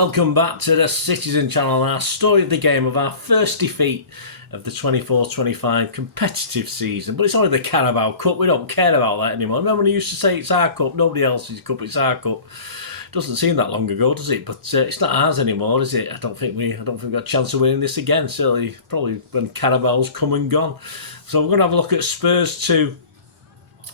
welcome back to the Citizen channel and our story of the game of our first defeat of the 24-25 competitive season. But it's only the Carabao Cup, we don't care about that anymore. Remember when they used to say it's our cup, nobody else's cup, it's our cup. Doesn't seem that long ago, does it? But it's not ours anymore, is it? I don't think we've got a chance of winning this again. Certainly, probably when Carabao's come and gone. So we're going to have a look at Spurs 2.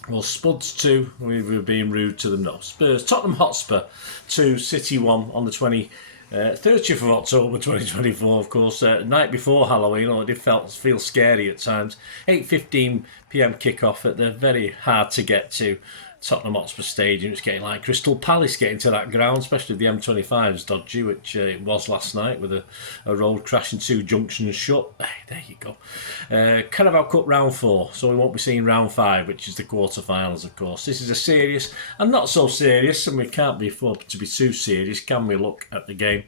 Well, Spuds 2, we were being rude to them. No, Spurs, Tottenham Hotspur 2, City 1 on the 30th of October 2024, of course, night before Halloween, although it did feel scary at times. 8:15 p.m. kick-off at the very hard to get to Tottenham Hotspur Stadium. It's getting like Crystal Palace getting to that ground, especially the M25 is dodgy, which it was last night with a road crash and two junctions shut. Hey, there you go. Carabao Cup round 4, so we won't be seeing round 5, which is the quarter-finals, of course. This is a serious and not so serious, and we can't be afforded to be too serious, can we, look at the game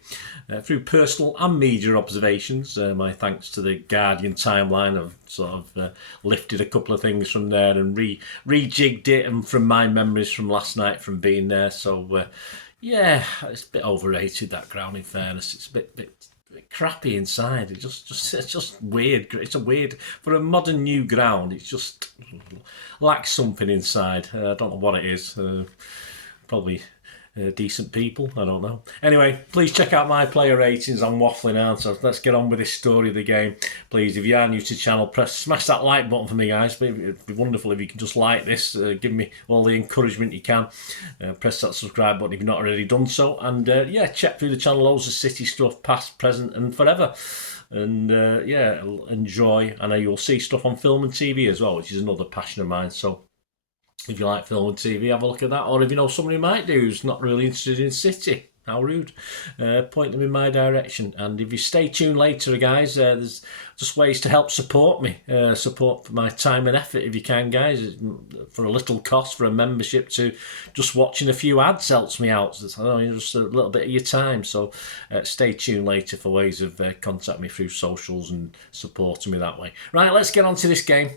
through personal and media observations. My thanks to the Guardian timeline. I've sort of lifted a couple of things from there and rejigged it, and from my memories from last night from being there. So yeah, it's a bit overrated, that ground, in fairness. It's a bit crappy inside. It's just weird. It's a weird, for a modern new ground, it's just lacks something inside. I don't know what it is. Probably decent people, I don't know. Anyway, please check out my player ratings. I'm waffling out, so let's get on with this story of the game. Please, if you are new to the channel, smash that like button for me, guys. It'd be wonderful if you can just like this, give me all the encouragement you can. Press that subscribe button if you've not already done so, and yeah, check through the channel, loads of City stuff, past, present and forever. And yeah, enjoy. I know you'll see stuff on film and TV as well, which is another passion of mine. So if you like film and TV, have a look at that. Or if you know somebody who might do who's not really interested in City, how rude, point them in my direction. And if you stay tuned later, guys, there's just ways to help support me, support my time and effort if you can, guys, for a little cost, for a membership, to just watching a few ads helps me out. So, I know, just a little bit of your time. So stay tuned later for ways of contacting me through socials and supporting me that way. Right, let's get on to this game.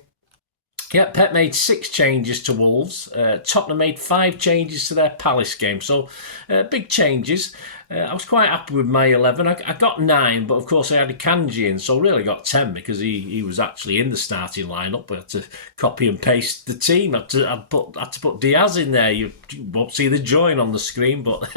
Yeah, Pep made 6 changes to Wolves. Tottenham made 5 changes to their Palace game. So, big changes. I was quite happy with my 11. I got 9, but of course I had a Kanji in, so really got 10 because he was actually in the starting lineup. I had to copy and paste the team. I had to put Diaz in there. You won't see the join on the screen, but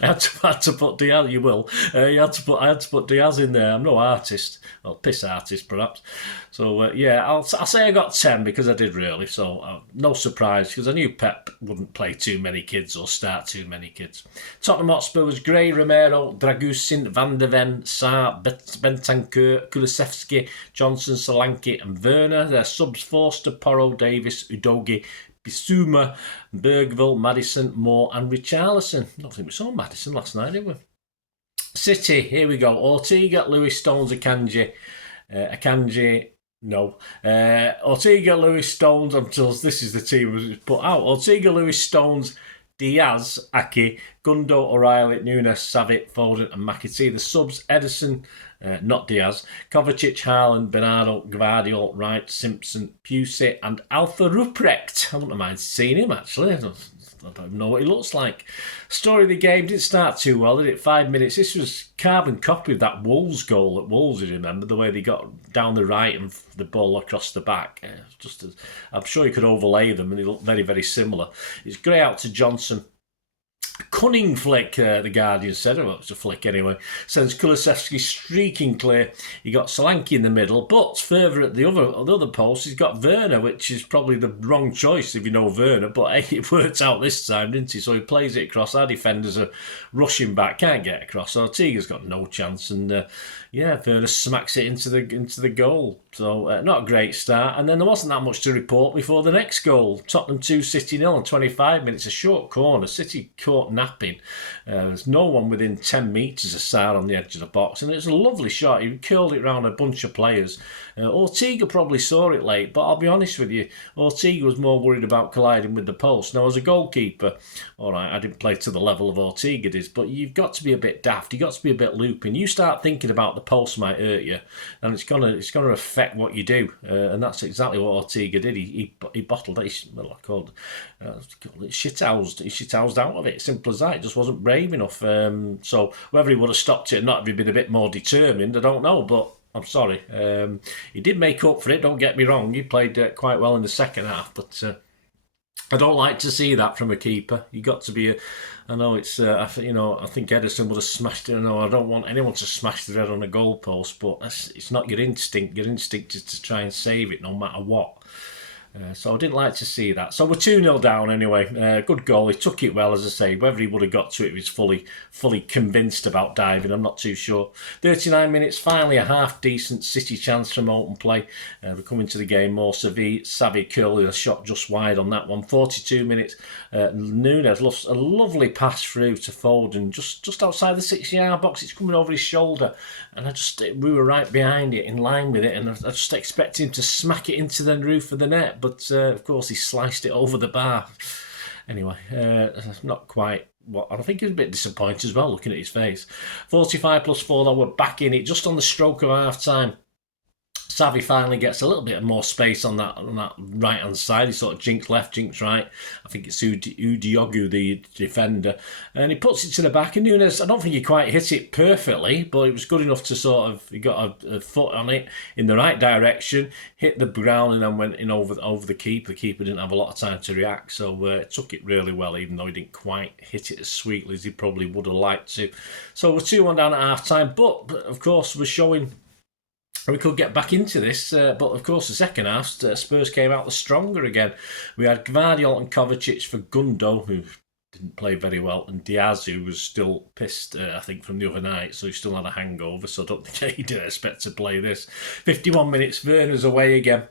I had to put Diaz. You will. I had to put Diaz in there. I'm no artist. Well, piss artist perhaps. So yeah, I'll say I got 10 because I did really. So no surprise, because I knew Pep wouldn't play too many kids or start too many kids. Tottenham Hotspur was Gray, Romero, Dragusin, Van der Ven, Saar, Bentancur, Kulusevski, Johnson, Solanke and Werner. Their subs: Forster, Porro, Davis, Udogi, Bissouma, Bergville, Maddison, Moore and Richarlison. I don't think we saw Maddison last night, did we? City, here we go. Ortega, Lewis, Stones, Akanji. No. Ortega, Lewis, Stones, until this is the team was put out. Ortega, Lewis, Stones, Diaz, Aki, Gundo, O'Reilly, Nunes, Savic, Foden and McAtee. The subs: Ederson, not Diaz, Kovacic, Haaland, Bernardo, Gvardiol, Wright, Simpson, Pusey and Alpha Ruprecht. I wouldn't mind seeing him, actually. I don't even know what he looks like. Story of the game didn't start too well, did it? 5 minutes. This was carbon copy of that Wolves goal at Wolves, you remember, the way they got down the right and the ball across the back. I'm sure you could overlay them and they look very, very similar. It's Gray out to Johnson. Cunning flick, the Guardian said. Well, it was a flick anyway. Sends Kulusevski streaking clear. He got Solanke in the middle, but further at the other post, he's got Werner, which is probably the wrong choice if you know Werner. But hey, it worked out this time, didn't he? So he plays it across. Our defenders are rushing back, can't get across. So Ortega's got no chance, and yeah, Werner smacks it into the goal. So not a great start. And then there wasn't that much to report before the next goal. Tottenham 2, City 0 in 25 minutes. A short corner. City caught napping. There's no one within 10 metres of Sarr on the edge of the box. And it was a lovely shot. He curled it round a bunch of players. Ortega probably saw it late, but I'll be honest with you, Ortega was more worried about colliding with the post. Now, as a goalkeeper, all right, I didn't play to the level of Ortega did, but you've got to be a bit daft. You've got to be a bit looping. You start thinking about the post might hurt you, and it's gonna affect what you do. And that's exactly what Ortega did. He bottled it. Well, I called it shithoused. He shithoused out of it. simple as that. It just wasn't brave enough. So whether he would have stopped it or not, if he'd been a bit more determined, I don't know. But I'm sorry. He did make up for it, don't get me wrong. He played quite well in the second half, but I don't like to see that from a keeper. You got to be I know it's, I think Ederson would have smashed it. I don't want anyone to smash the red on a goalpost, but it's not your instinct. Your instinct is to try and save it no matter what. So I didn't like to see that. So we're 2-0 down anyway. Good goal. He took it well, as I say. Whether he would have got to it, he was fully convinced about diving. I'm not too sure. 39 minutes, finally a half-decent City chance from open play. We're coming to the game more. Savvy curling a shot just wide on that one. 42 minutes. Nunes lost a lovely pass through to Foden, just outside the 6-yard box. It's coming over his shoulder. And we were right behind it, in line with it. And I just expected him to smack it into the roof of the net. But of course he sliced it over the bar. Anyway, not quite what I think he was a bit disappointed as well, looking at his face. 45 plus 4 though, we're back in it just on the stroke of half time. Savvy finally gets a little bit more space on that right hand side. He sort of jinks left, jinks right. I think it's Udiogu, the defender, and he puts it to the back. And Nunes, I don't think he quite hit it perfectly, but it was good enough to he got a foot on it in the right direction, hit the ground, and then went in over the keeper. The keeper didn't have a lot of time to react, so took it really well, even though he didn't quite hit it as sweetly as he probably would have liked to. So we're 2-1 down at half time, but of course we're showing we could get back into this, but of course the second half, Spurs came out the stronger again. We had Gvardiol and Kovacic for Gundo, who didn't play very well, and Diaz, who was still pissed, I think, from the other night, so he still had a hangover, so I don't think he did expect to play this. 51 minutes, Werner's away again.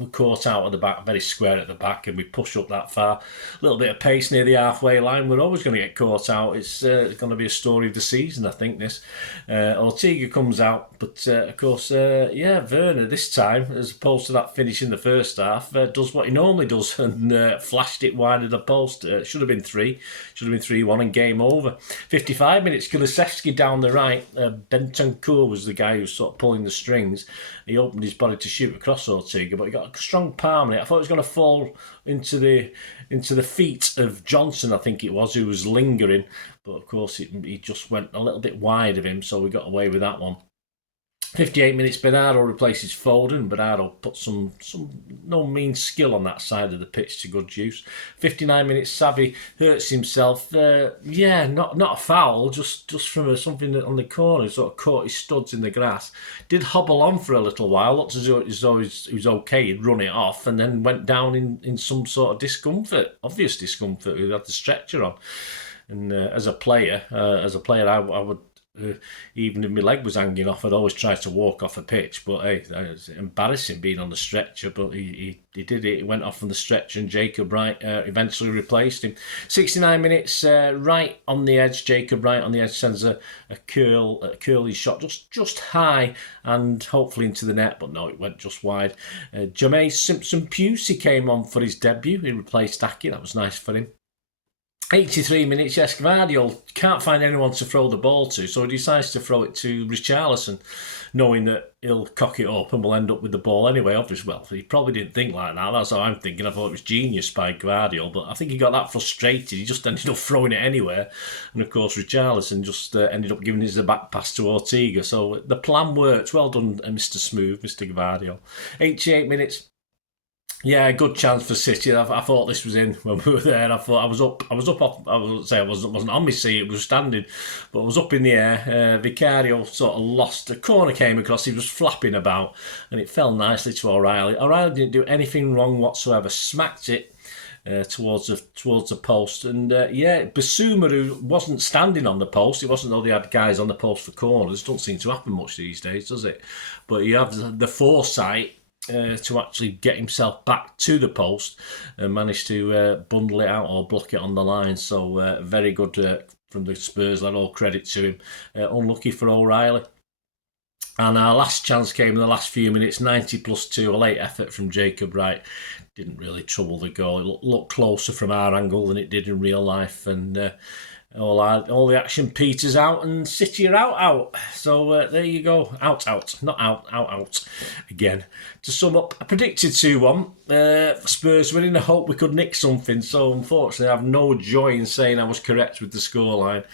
We're caught out at the back, very square at the back, and we push up that far. A little bit of pace near the halfway line. We're always going to get caught out. It's going to be a story of the season, I think, this. Ortega comes out, but of course, Werner this time, as opposed to that finish in the first half, does what he normally does and flashed it wide of the post. Should have been 3. Should have been 3-1 and game over. 55 minutes, Kulusevski down the right. Bentancur was the guy who was sort of pulling the strings. He opened his body to shoot across Ortega, but he got a strong palm in it. I thought it was going to fall into the feet of Johnson, I think it was, who was lingering. But of course, he just went a little bit wide of him, so we got away with that one. 58 minutes, Bernardo replaces Foden. Bernardo put some no mean skill on that side of the pitch to good use. 59 minutes, Savvy hurts himself. Not a foul, just from something on the corner. Sort of caught his studs in the grass. Did hobble on for a little while. Looked as though he was okay. He'd run it off and then went down in some sort of discomfort, obvious discomfort. He had the stretcher on. And as a player, I would. Even if my leg was hanging off, I'd always try to walk off a pitch. But hey, it's embarrassing being on the stretcher. But he did it. He went off on the stretcher, and Jacob Wright eventually replaced him. 69 minutes, right on the edge. Jacob Wright on the edge sends a curly shot just high and hopefully into the net. But no, it went just wide. Jermaine Simpson-Pusey came on for his debut. He replaced Aki. That was nice for him. 83 minutes, yes, Gvardiol can't find anyone to throw the ball to, so he decides to throw it to Richarlison, knowing that he'll cock it up and we'll end up with the ball anyway. Obviously, well, he probably didn't think like that. That's how I'm thinking. I thought it was genius by Gvardiol, but I think he got that frustrated. He just ended up throwing it anywhere. And of course, Richarlison just ended up giving his back pass to Ortega. So the plan worked. Well done, Mr. Smooth, Mr. Gvardiol. 88 minutes. Yeah, good chance for City. I thought this was in when we were there. I thought I was up off. I would say I wasn't on my seat. It was standing, but I was up in the air. Vicario sort of lost. A corner came across. He was flapping about, and it fell nicely to O'Reilly. O'Reilly didn't do anything wrong whatsoever. Smacked it towards the post, and Basuma, who wasn't standing on the post. It wasn't though they had guys on the post for corners. It doesn't seem to happen much these days, does it? But you have the foresight to actually get himself back to the post and manage to bundle it out or block it on the line. So very good from the Spurs. All credit to him. Unlucky for O'Reilly. And our last chance came in the last few minutes, 90+2, a late effort from Jacob Wright. Didn't really trouble the goal. It looked closer from our angle than it did in real life. And all the action peters out and City are out. So there you go. Out. Not out. Again. To sum up, I predicted 2-1. Spurs winning. I hope we could nick something. So unfortunately, I have no joy in saying I was correct with the scoreline.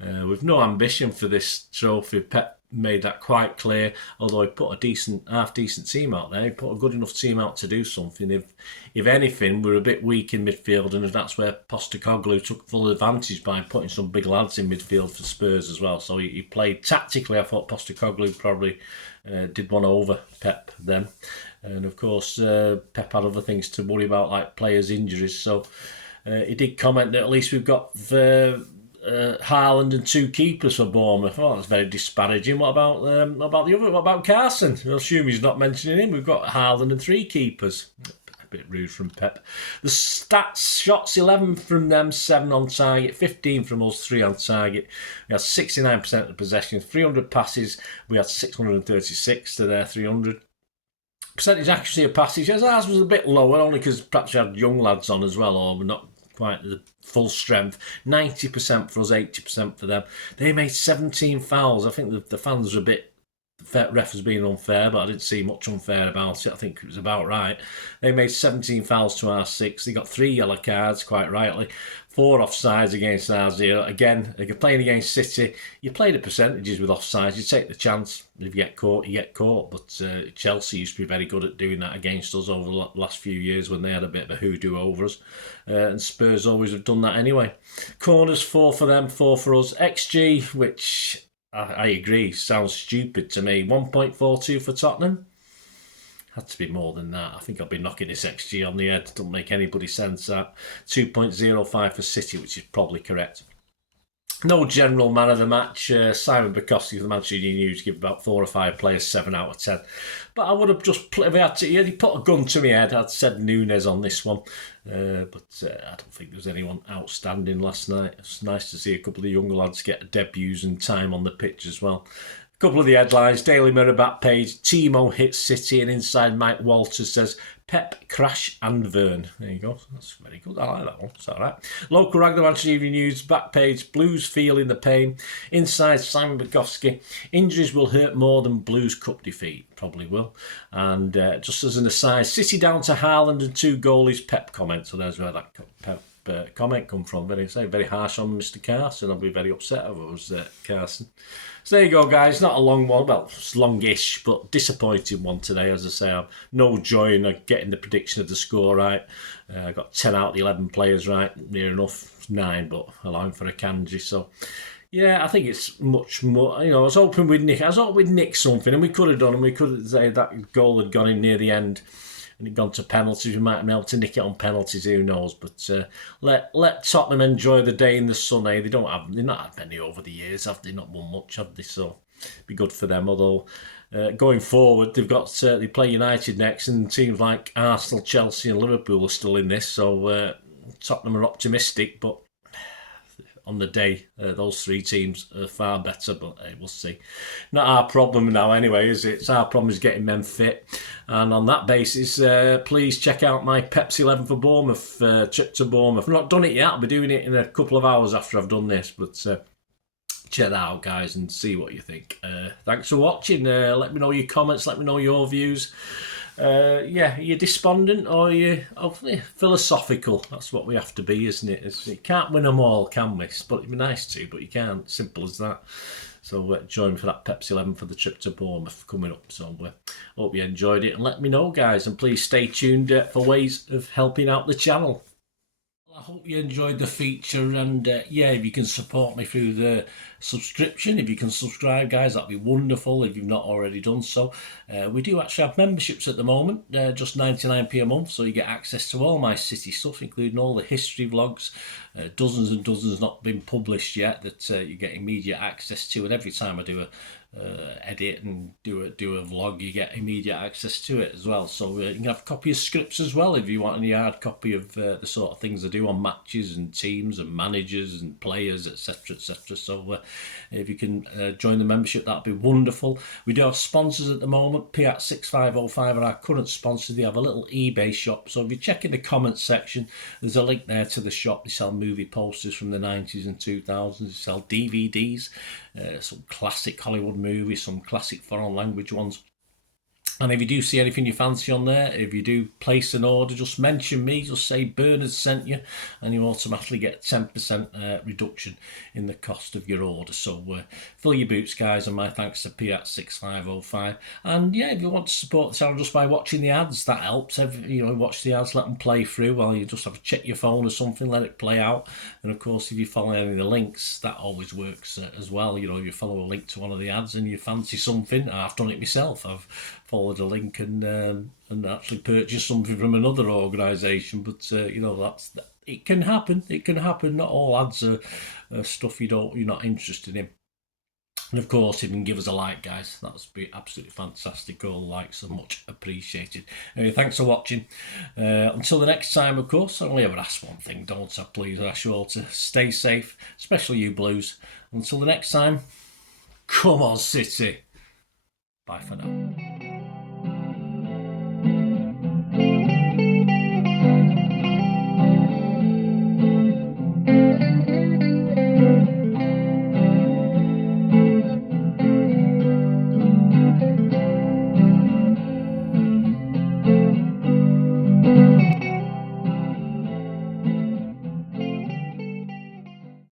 With no ambition for this trophy. Pep made that quite clear, although he put a half-decent team out there. He put a good enough team out to do something. If anything, we're a bit weak in midfield, and that's where Postecoglou took full advantage by putting some big lads in midfield for Spurs as well. So he played tactically. I thought Postecoglou probably did one over Pep then. And of course, Pep had other things to worry about, like players' injuries. So he did comment that at least we've got Haaland and 2 keepers for Bournemouth. Oh, that's very disparaging. What about the other? What about Carson? I assume he's not mentioning him. We've got Haaland and 3 keepers. A bit rude from Pep. The stats: shots 11 from them, 7 on target, 15 from us, 3 on target. We had 69% of possession, 300 passes. We had 636 to their 300. Percentage accuracy of passes, yes, ours was a bit lower, only because perhaps we had young lads on as well, or we're not quite the full strength. 90% for us, 80% for them. They made 17 fouls. I think the fans were a bit... The ref was being unfair, but I didn't see much unfair about it. I think it was about right. They made 17 fouls to our 6. They got 3 yellow cards, quite rightly. 4 offsides against our 0. Again, if you're playing against City, you play the percentages with offsides. You take the chance. If you get caught, you get caught. But Chelsea used to be very good at doing that against us over the last few years when they had a bit of a hoodoo over us. And Spurs always have done that anyway. Corners, 4 for them, 4 for us. XG, which I agree, sounds stupid to me. 1.42 for Tottenham. Had to be more than that. I think I'll be knocking this XG on the head. Doesn't make anybody sense, that. 2.05 for City, which is probably correct. No general man of the match. Simon Bukowski of the Manchester United News give about 4 or 5 players 7 out of 10. But I would have just, if he put a gun to my head, I'd said Nunes on this one. But I don't think there was anyone outstanding last night. It's nice to see a couple of the younger lads get debuts and time on the pitch as well. A couple of the headlines. Daily Mirror back page. Timo hits City, and inside Mike Walters says Pep, Crash and Vern. There you go. That's very good. I like that one. It's all right. Local Ragnar Manchester Evening News back page. Blues feeling the pain. Inside Simon Bukowski. Injuries will hurt more than Blues Cup defeat. Probably will. And just as an aside, City down to Haaland and 2 goalies. Pep comment. So there's where that Pep comment come from. Very harsh on Mr. Carson. I'll be very upset if it was Carson. So there you go, guys. Not a long one. Well, it's longish, but disappointing one today. As I say, I've no joy in getting the prediction of the score right. I got 10 out of the 11 players right. Near enough. 9, but allowing for a Kanji. So, yeah, I think it's much more... I was hoping we'd nick something, and we could have done, and we could say that goal had gone in near the end and it gone to penalties. We might have been able to nick it on penalties, who knows. But let Tottenham enjoy the day in the sun. They've not had many over the years, have they? Not won much, have they? So it'd be good for them. Although going forward, they play United next, and teams like Arsenal, Chelsea and Liverpool are still in this. So Tottenham are optimistic, but on the day, those 3 teams are far better, but we'll see. Not our problem now anyway, is it? It's our problem is getting men fit. And on that basis, please check out my Pepsi 11 for Bournemouth, trip to Bournemouth. I've not done it yet. I'll be doing it in a couple of hours after I've done this, but check that out, guys, and see what you think. Thanks for watching. Let me know your comments. Let me know your views. Are you despondent or are you philosophical? That's what we have to be, isn't it? You can't win them all, can we? But it'd be nice to, but you can't. Simple as that. So join me for that Pepsi 11 for the trip to Bournemouth coming up. So hope you enjoyed it, and let me know, guys, and please stay tuned for ways of helping out the channel. I hope you enjoyed the feature, and if you can support me through the subscription, if you can subscribe, guys, that'd be wonderful if you've not already done so. We do actually have memberships at the moment, just 99p a month, so you get access to all my City stuff, including all the history vlogs, dozens and dozens not been published yet that you get immediate access to, and every time I do a edit and do a vlog, you get immediate access to it as well. So you can have a copy of scripts as well if you want any hard copy of the sort of things I do on matches and teams and managers and players, etc, etc. So If you can join the membership, that'd be wonderful. We do have sponsors at the moment. Piat6505 are our current sponsors. They have a little eBay shop. So if you check in the comments section, there's a link there to the shop. They sell movie posters from the 90s and 2000s. They sell DVDs, some classic Hollywood movies, some classic foreign language ones. And if you do see anything you fancy on there, if you do place an order, just mention me, just say Bernard sent you, and you automatically get 10% reduction in the cost of your order. So fill your boots, guys, and my thanks to Piat6505. And yeah, if you want to support the channel just by watching the ads, that helps. Watch the ads, let them play through while you just have to check your phone or something, let it play out. And of course, if you follow any of the links, that always works as well. If you follow a link to one of the ads and you fancy something, I've done it myself. I've followed a link and actually purchase something from another organisation, but it can happen. It can happen. Not all ads are stuff you're not interested in. And of course, if you can give us a like, guys, that would be absolutely fantastic. All likes are much appreciated. Anyway, thanks for watching. Until the next time, of course, I only ever ask one thing, don't I? Please, I ask you all to stay safe, especially you Blues. Until the next time, come on, City. Bye for now.